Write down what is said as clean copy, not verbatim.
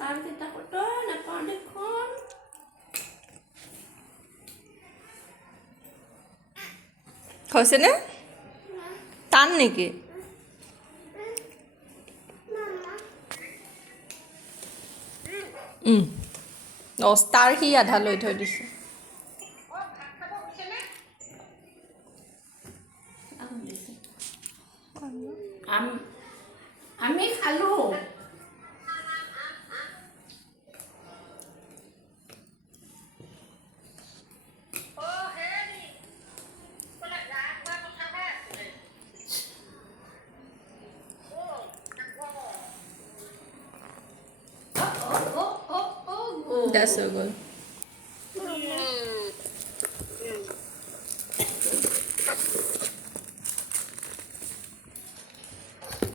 Starkeita koto napaw dekhon. হৈছে নে টান নেকি ষ্টাৰ সি আধা লৈ থৈ দিছে আমি খালো That's so good.